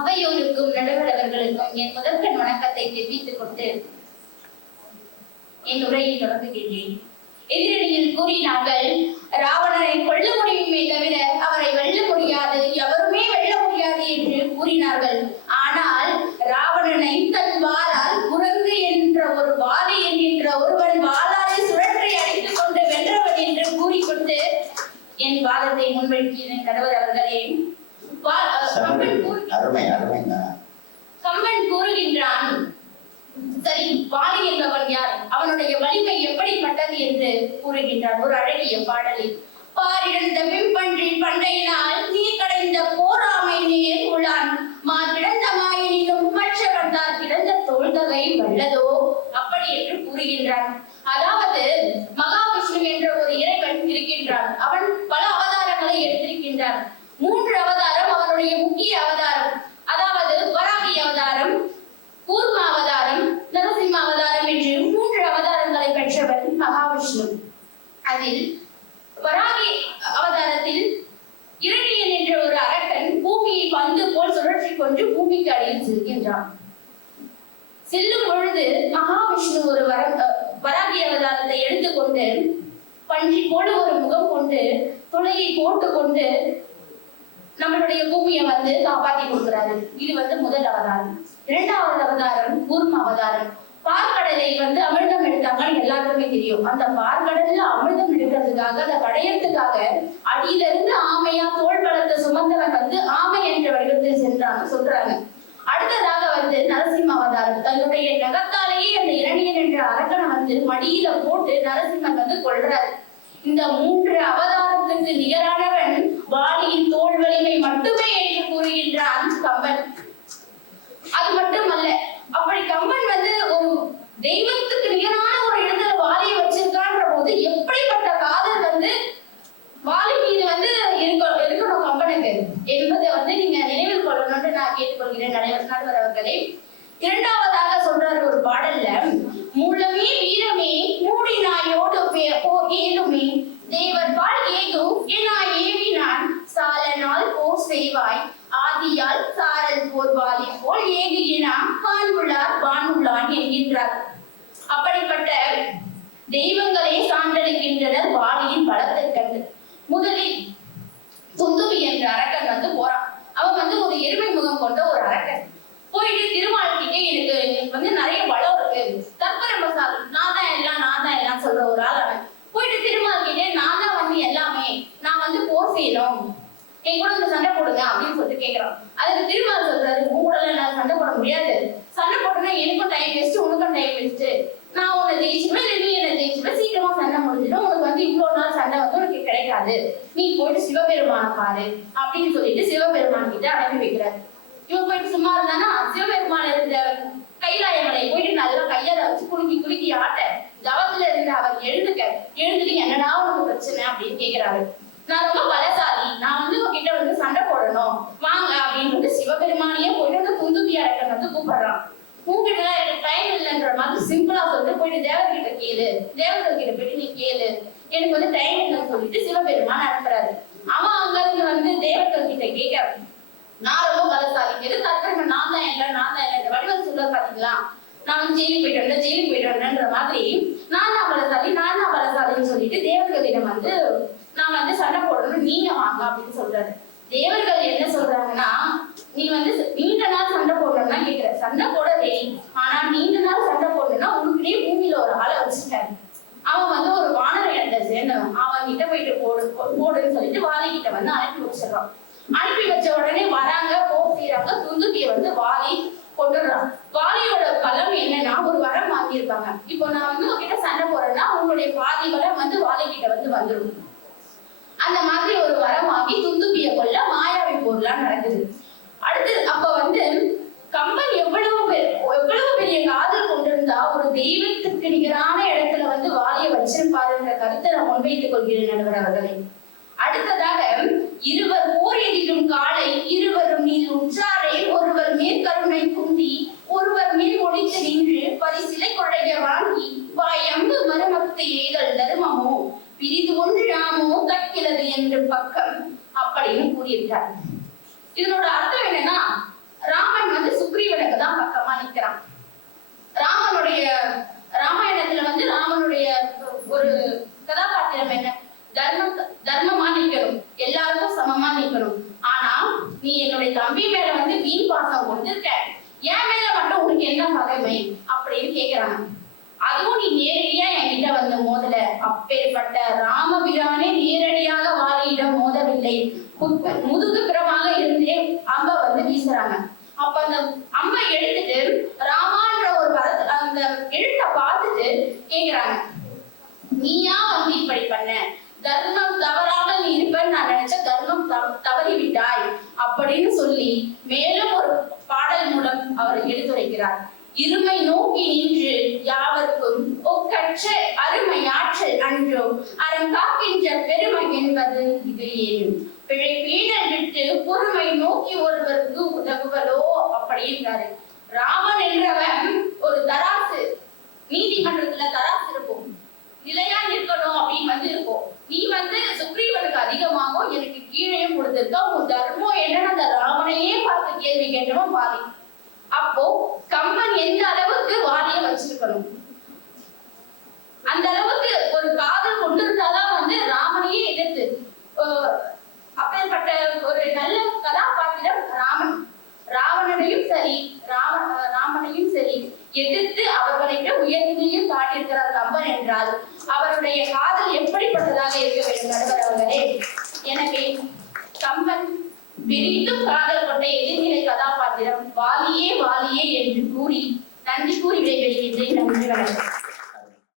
அவையோருக்கும் நடுவர் அவர்களுக்கும் என் முதற்கண் வணக்கத்தை தெரிவித்துக் கொண்டு என் உரையை தொடங்குகின்றேன். எதிரணியில் கூறினார்கள், ராவணனை கொல்ல முடியுமே தவிர அவரை வெல்ல முடியாது, எவருமே வெல்ல முடியாது என்று கூறினார்கள். ஆனால் ராவணனை தன் வாளால் குரங்கு என்ற ஒரு வாலி என்கின்ற ஒருவன் வாளாலை சுழற்றி அடித்துக் கொண்டு வென்றவன் என்று கூறிக்கொண்டு என் வாதத்தை முன்வைக்கிறேன். நடுவர் அவர்களே, கம்பன் கூறுகின்றான், சரி, வாலி என்பவன் யார், அவனுடைய வலிமை எப்படிப்பட்டது என்று கூறுகின்றான் ஒரு அழகிய பாடலில். பாரிழந்த வெம்பன்றி பண்டையினால் நீ கடைந்த போராமை நேர் உள்ளான் கிடந்த மாயினும் மற்றவன் தான் கிடந்த தோள்தகை வல்லதோ, அப்படி என்று கூறுகின்றான். அதாவது மகாவிஷ்ணு என்ற ஒரு இறைவன் இருக்கின்றான். அவன் பல அவதாரங்களை எடுத்திருக்கின்றான். 3 அவதாரம் அவனுடைய முக்கிய அவதாரம். அதாவது வராகி அவதாரம், கூர்ம அவதாரம், நரசிம்ம அவதாரம் என்று 3 அவதாரங்களை பெற்றவன் மகாவிஷ்ணு. அதில் வராகி அவதாரத்தில் இரணியன் என்ற ஒரு அரக்கன் பூமியை பந்து போல் சுழற்றி கொண்டு பூமிக்கு அடியில் செல்கின்றான். செல்லும் பொழுது மகாவிஷ்ணு ஒரு வராகி அவதாரத்தை எடுத்துக்கொண்டு பன்றி போல ஒரு முகம் கொண்டு துளையை போட்டுக்கொண்டு நம்மளுடைய பூமியை காப்பாற்றி கொடுக்கிறாரு. இது முதல் அவதாரம். 2வது அவதாரம் கூர்ம அவதாரம். பார்க்கடலை அமிர்தம் எடுத்தாங்கன்னு எல்லாருக்குமே தெரியும். அந்த பார்க்கடல்ல அமிர்தம் எடுக்கிறதுக்காக, அதை கடையறதுக்காக அடியில இருந்து ஆமையா தோல் பலத்தை சுமந்தவன் ஆமை என்ற வடிவத்தில் சென்றாங்க சொல்றாங்க. அடுத்ததாக நரசிம்ம அவதாரம். தன்னுடைய நகத்தாலேயே அந்த இரணியன் என்ற அரக்கனை மடியில போட்டு நரசிம்மன் கொள்றாரு. இந்த 3 அவதாரத்துக்கு நிகரானவன் வாலியின் தோல் வலிமை மட்டுமே என்று கூறுகின்றான் கம்பன். அது மட்டுமல்ல, அப்படி கம்பன் ஒரு தெய்வத்துக்கு நிகரான ஒரு இடத்துல வாலியை வச்சிருக்கான்ற போது எப்படிப்பட்ட காதல் வாலி மீது இருக்கணும் கம்பனுக்கு என்பதை நீங்க நினைவில் கொள்ளணும்னு நான் கேட்டுக்கொள்கிறேன் நடுவர் அவர்களே. 2வதாக சொல்றாரு ஒரு பாடல்ல, மூலமே வீரமே மூடி நாயோடு ஏதுமே தேவர் பால் ஏது என ஏவினான் சால நாள் போர் செய்வாய் ஆதியால் சாரல் போர் வாலி போல் ஏகினா காண்புள்ளார் வானுள்ளான் என்கின்றார். அப்படிப்பட்ட தெய்வங்களே சான்றளிக்கின்றனர் வாலியின் பலத்தை கண்டு. முதலில் துந்துவி என்ற அரக்கன் போறான். அவன் ஒரு எருமை முகம் கொண்ட ஒரு அரக்கன். போயிட்டு திருமால்கிட்டே எனக்கு நிறைய பலம் இருக்கு, தற்பரமசாலி, நான் தான் எல்லாம் சொல்ற ஒரு ஆள். அவன் போயிட்டு திருமால்கிட்டே நான் தான் எல்லாமே, நான் போர் செய்யணும், என் கூட சண்டை போடுங்க அப்படின்னு சொல்லிட்டு கேட்கிறான். அதுக்கு திருமால் சொல்றாரு, உன் கூட எல்லாம் சண்டை போட முடியாது, சண்டை போட்டோன்னா எனக்கும் டைம் வேஸ்ட், உனக்கும் டைம் வேஸ்ட், நான் உன்னை ஜெயிச்சுவேன் இல்லை நீ என்ன ஜெயிச்சுவேன், சீக்கிரமா சண்டை முடிஞ்சிடும், உனக்கு இவ்வளவு நாள் சண்டை உனக்கு கிடைக்காது, நீ போயிட்டு சிவபெருமான பாரு அப்படின்னு சொல்லிட்டு சிவபெருமான் கிட்ட அனுப்பி வைக்கிறாரு. இவன் போயிட்டு சும்மா இருந்தானா, சிவபெருமான இருந்த கைலாய மலை போயிட்டு நல்லா கையால வச்சு குலுக்கி ஆட்ட தவத்துல இருந்த அவர் எழுந்துட்டு என்னடா உனக்கு பிரச்சனை அப்படின்னு கேட்கிறாரு. நான் ரொம்ப பலசாலி, நான் உங்ககிட்ட சண்டை போடணும் வாங்க அப்படின்னு சிவபெருமானியே போயிட்டு குந்துபி அரக்கன் கூப்பிடுறான். உங்ககிட்ட எனக்கு டைம் இல்லைன்ற மாதிரி சிம்பிளா சொல்லிட்டு போயிட்டு தேவர்கிட்ட கேளு, தேவர்கள் கிட்ட போயிட்டு நீ கேளு, எனக்கு டைம் இல்லைன்னு சொல்லிட்டு சிவபெருமான் அனுப்புறாரு. அவன் அங்க இருந்து தேவர்கள் கிட்ட கேட்க, நான் ரொம்ப பலசாலி, எது தற்ப நான் தான் இல்லை இந்த வடிவம் சொல்ல பாத்தீங்களா, நான் ஜெயிலுக்கு போயிட்டேன்ற மாதிரி நான் தான் பலசாலின்னு சொல்லிட்டு தேவர்களிடம் நான் சண்டை போடணும், நீங்க வாங்க அப்படின்னு சொல்றாரு. தேவர்கள் என்ன சொல்றாங்கன்னா, நீ நீண்ட நாள் சண்டை போடணும்னா கேட்கிற, சண்டை போட ரெடி, ஆனா நீண்ட நாள் சண்டை போடணும்னா உனக்குள்ளே பூமியில ஒரு ஆளை வச்சுட்டாரு. அவன் ஒரு வானர இடத்தை சேர்ந்தவன், அவன் கிட்ட போயிட்டு போடுன்னு சொல்லிட்டு வாலி கிட்ட அனுப்பி வச்சிடறான். அனுப்பி வச்ச உடனே வராங்க, போர் செய்யறாங்க, துந்துபியை வாலி கொண்டுடுறான். வாலியோட பலம் என்னன்னா, ஒரு வரம் வாங்கியிருப்பாங்க. இப்போ நான் உங்ககிட்ட சண்டை போறேன்னா உங்களுடைய பாதி வரம் வாலி கிட்ட வந்துடும். அந்த மாதிரி ஒரு வரம் வாங்கி துந்துபியை கொல்ல மாயாவி போர்லாம் நடக்குது. அடுத்து அப்ப கம்பன் எவ்வளவு பெரிய காதல் கொண்டிருந்தா ஒரு தெய்வத்துக்கு நிகரான இடத்துல வாலியை வச்சிருப்பாருன்ற கருத்தை நான் முன்வைத்துக் கொள்கிறேன் நடுவர் அவர்களே. அடுத்ததாக, இருவர் போர் எதிரும் காலை இருவரும் நீர் உற்றாரை ஒருவர் மேற்கருணை குந்தி ஒருவர் மேல் ஒழித்து நின்று பரிசிலை கொடைய வாங்கி வாயம்பு மருமத்தை எய்தல் தருமமோ பிரிது ஒன்று ஆமோ தக்கிலது என்று பக்கம் அப்படின்னு கூறியிருக்கார். இதனோட அர்த்தம் என்னன்னா, ராமன் வந்து சுக்ரீவனுக்கு தான் பக்கமா நிற்கிறான். ராமனுடைய ராமாயணத்துல வந்து ராமனுடைய ஒரு கதாபாத்திரம் என்ன? தர்மமா நிக்கணும், எல்லாருக்கும் சமமா நிக்கணும். ஆனா நீ என்னுடைய தம்பி மேல வந்து வீண் பாசம் கொண்டிருக்க, என் மேல மட்டும் உனக்கு என்ன பகைமை அப்படின்னு கேக்குறாங்க. அதுவும் நீ நேரடியா என்கிட்ட வந்து மோதல. அப்பேற்பட்ட ராமபிரானே நேரடியாக வாலியிடம் மோதவில்லை, முதுகு புறமாக இருந்தே அம்ப வந்து வீசுறாங்க. அப்ப அந்த அம்பை எடுத்துட்டு ராமான்ற ஒரு அந்த எழுத்தை பார்த்துட்டு கேக்குறாங்க, நீயா வந்து இப்படி பண்ண? தர்மம் தவறாக நீ இருப்பன்னு நான் நினைச்ச, தர்மம் தவறி விட்டாய் அப்படின்னு சொல்லி மேலும் ஒரு பாடல் மூலம் அவர் எடுத்துரைக்கிறார். இருமை நோக்கி நின்று யாவர்க்கும் ஒக்கற்ற அருமை ஆற்றல் அன்றோ அறம் காக்கின்ற பெருமை என்பது இது ஏன்? பிழை பீடல் விட்டு பொறுமை நோக்கி ஒருவருக்கு உதவுவதோ அப்படின்றாரு. ராமன் என்றவன் ஒரு தராசு, நீதிமன்றத்துல தராசு இருக்கும், நிலையா நிற்கணும் அப்படின்னு வந்து இருக்கும். நீ வந்து சுக்ரீவனுக்கு அதிகமாகவும் எனக்கு கீழையும் கொடுத்திருக்க. உன் தர்மம் என்னன்னு அந்த ராமனையே பார்த்து கேள்வி கேட்டவன் வாலி. அப்போ கம்பன் எந்த அளவுக்கு வாலிய வச்சிருக்கணும், அந்த அளவுக்கு ஒரு காதல் கொண்டிருந்தாதான் வந்து ராமனையே எதிர்த்து அப்பேற்பட்ட ஒரு நல்ல கதாபாத்திரம் ராமன். ராவணனையும் சரி ராமனையும் சரி எதிர்த்து அவர்களுக்கு உயர்நிலையும் காட்டியிருக்கிறார் கம்பன் என்றால் அவருடைய காதல் எப்படிப்பட்டதாக இருக்க வேண்டும் நடுவர் அவர்களே. எனவே கம்பன் பெரிதும் காதல் கொண்ட எதிர்நிலை கதாபாத்திரம் வாலியே வாலியே என்று கூறி நன்றி கூறி விடைபெறுகின்றேன். நன்றி வணக்கம்.